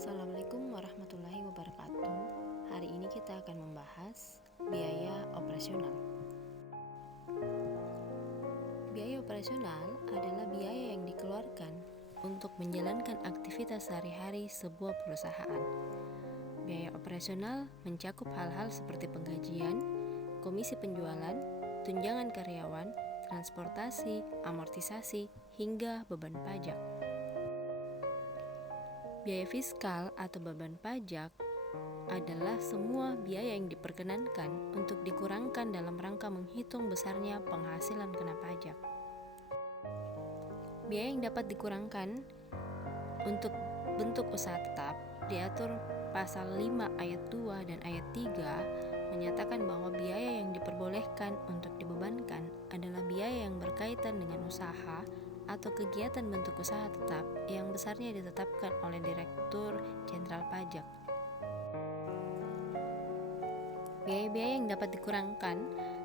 Assalamualaikum warahmatullahi wabarakatuh. Hari ini kita akan membahas biaya operasional. Biaya operasional adalah biaya yang dikeluarkan untuk menjalankan aktivitas sehari-hari sebuah perusahaan. Biaya operasional mencakup hal-hal seperti penggajian, komisi penjualan, tunjangan karyawan, transportasi, amortisasi, hingga beban pajak. Biaya fiskal atau beban pajak adalah semua biaya yang diperkenankan untuk dikurangkan dalam rangka menghitung besarnya penghasilan kena pajak. Biaya yang dapat dikurangkan untuk bentuk usaha tetap diatur pasal 5 ayat 2 dan ayat 3 menyatakan bahwa biaya yang diperbolehkan untuk dibebankan adalah biaya yang berkaitan dengan usaha atau kegiatan bentuk usaha tetap yang besarnya ditetapkan oleh Direktur Jenderal Pajak. Biaya-biaya yang dapat dikurangkan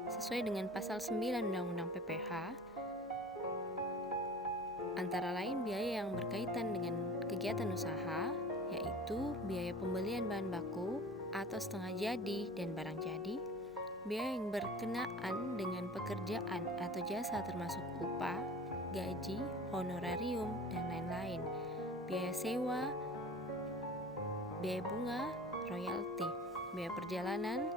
sesuai dengan pasal 9 Undang-Undang PPH antara lain biaya yang berkaitan dengan kegiatan usaha, yaitu biaya pembelian bahan baku atau setengah jadi dan barang jadi, biaya yang berkenaan dengan pekerjaan atau jasa termasuk upah, gaji, honorarium, dan lain-lain, biaya sewa, biaya bunga, royalti, biaya perjalanan,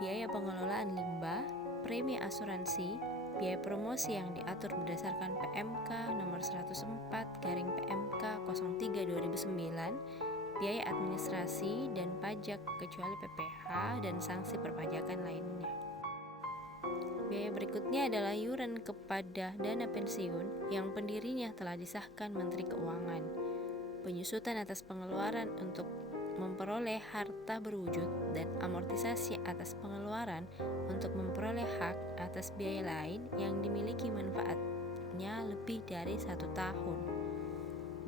biaya pengelolaan limbah, premi asuransi, biaya promosi yang diatur berdasarkan PMK nomor 104/PMK 03/2009, biaya administrasi dan pajak kecuali PPh dan sanksi perpajakan lainnya. Biaya berikutnya adalah iuran kepada dana pensiun yang pendirinya telah disahkan Menteri Keuangan, penyusutan atas pengeluaran untuk memperoleh harta berwujud, dan amortisasi atas pengeluaran untuk memperoleh hak atas biaya lain yang dimiliki manfaatnya lebih dari 1 tahun.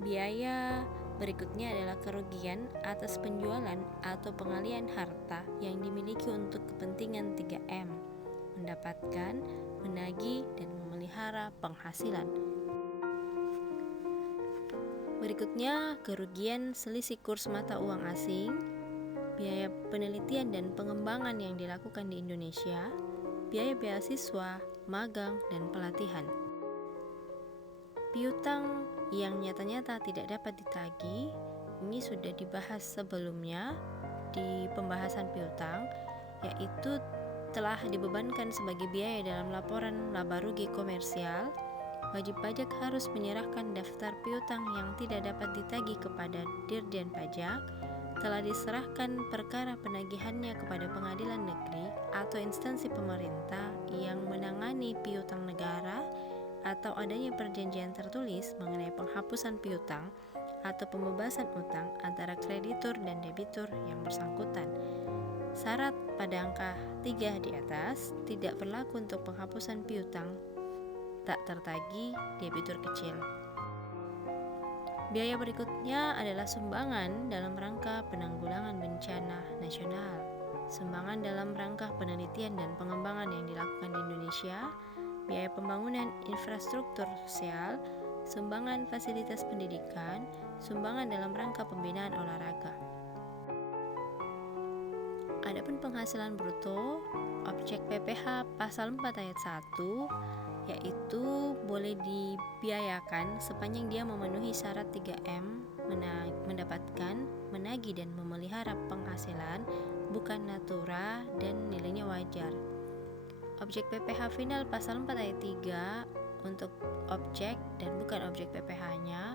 Biaya berikutnya adalah kerugian atas penjualan atau pengalihan harta yang dimiliki untuk kepentingan 3M, mendapatkan, menagih, dan memelihara penghasilan. Berikutnya, kerugian selisih kurs mata uang asing, biaya penelitian dan pengembangan yang dilakukan di Indonesia, biaya beasiswa, magang, dan pelatihan. Piutang yang nyata-nyata tidak dapat ditagih, ini sudah dibahas sebelumnya di pembahasan piutang, yaitu telah dibebankan sebagai biaya dalam laporan laba rugi komersial. Wajib pajak harus menyerahkan daftar piutang yang tidak dapat ditagih kepada Dirjen Pajak, telah diserahkan perkara penagihannya kepada pengadilan negeri atau instansi pemerintah yang menangani piutang negara, atau adanya perjanjian tertulis mengenai penghapusan piutang atau pembebasan utang antara kreditur dan debitur yang bersangkutan. Syarat pada angka 3 di atas tidak berlaku untuk penghapusan piutang tak tertagih debitur kecil. Biaya berikutnya adalah sumbangan dalam rangka penanggulangan bencana nasional, sumbangan dalam rangka penelitian dan pengembangan yang dilakukan di Indonesia, biaya pembangunan infrastruktur sosial, sumbangan fasilitas pendidikan, sumbangan dalam rangka pembinaan olahraga. Adapun penghasilan bruto, objek PPh pasal 4 ayat 1, yaitu boleh dibiayakan sepanjang dia memenuhi syarat 3M, mendapatkan, menagih, dan memelihara penghasilan bukan natura dan nilainya wajar. Objek PPh final pasal 4 ayat 3 untuk objek dan bukan objek PPh-nya,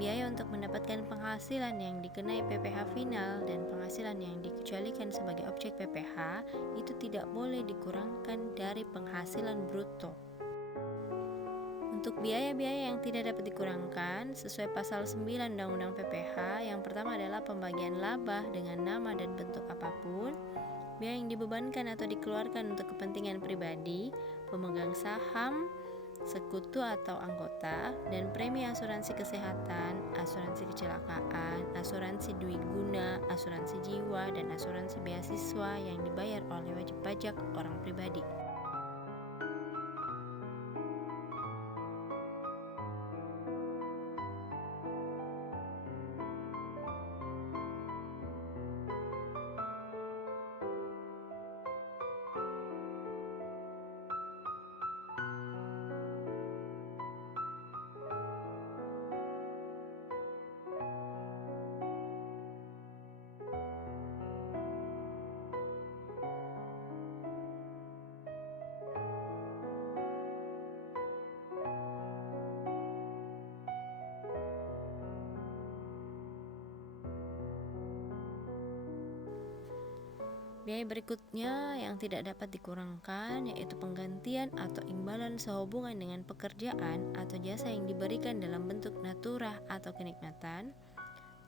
biaya untuk mendapatkan penghasilan yang dikenai PPh final dan penghasilan yang dikecualikan sebagai objek PPh itu tidak boleh dikurangkan dari penghasilan bruto. Untuk biaya-biaya yang tidak dapat dikurangkan sesuai pasal 9 Undang-Undang PPH, yang pertama adalah pembagian laba dengan nama dan bentuk apapun, biaya yang dibebankan atau dikeluarkan untuk kepentingan pribadi, pemegang saham, sekutu atau anggota, dan premi asuransi kesehatan, asuransi kecelakaan, asuransi dwiguna, asuransi jiwa, dan asuransi beasiswa yang dibayar oleh wajib pajak orang pribadi. Biaya berikutnya yang tidak dapat dikurangkan yaitu penggantian atau imbalan sehubungan dengan pekerjaan atau jasa yang diberikan dalam bentuk natura atau kenikmatan,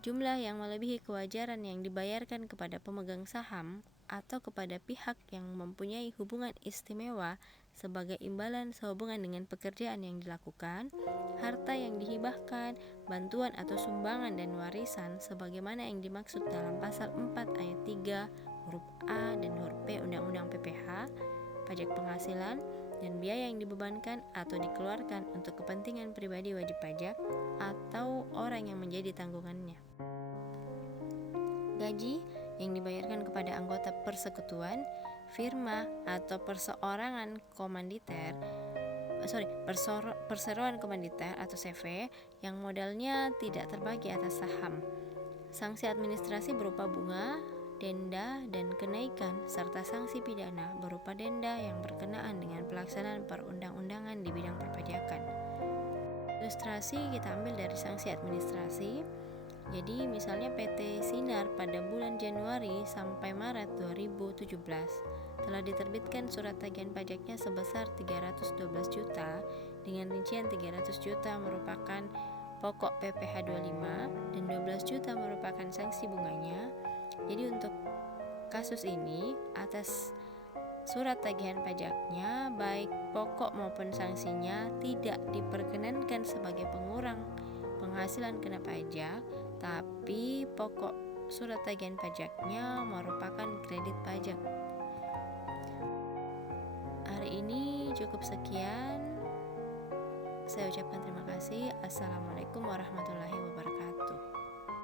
jumlah yang melebihi kewajaran yang dibayarkan kepada pemegang saham atau kepada pihak yang mempunyai hubungan istimewa sebagai imbalan sehubungan dengan pekerjaan yang dilakukan, harta yang dihibahkan, bantuan atau sumbangan dan warisan sebagaimana yang dimaksud dalam pasal 4 ayat 3 huruf A dan huruf P Undang-Undang PPH, pajak penghasilan, dan biaya yang dibebankan atau dikeluarkan untuk kepentingan pribadi wajib pajak atau orang yang menjadi tanggungannya. Gaji yang dibayarkan kepada anggota persekutuan, firma atau perseroan komanditer atau CV yang modalnya tidak terbagi atas saham. Sanksi administrasi berupa bunga, denda, dan kenaikan, serta sanksi pidana berupa denda yang berkenaan dengan pelaksanaan perundang-undangan di bidang perpajakan. Ilustrasi kita ambil dari sanksi administrasi. Jadi misalnya PT Sinar pada bulan Januari sampai Maret 2017 telah diterbitkan surat tagihan pajaknya sebesar 312 juta dengan rincian 300 juta merupakan pokok PPh 25 dan 12 juta merupakan sanksi bunganya. Jadi untuk kasus ini atas surat tagihan pajaknya baik pokok maupun sanksinya tidak diperkenankan sebagai pengurang penghasilan kena pajak, tapi pokok surat tagihan pajaknya merupakan kredit pajak. Hari ini cukup sekian. Saya ucapkan terima kasih. Assalamualaikum warahmatullahi wabarakatuh.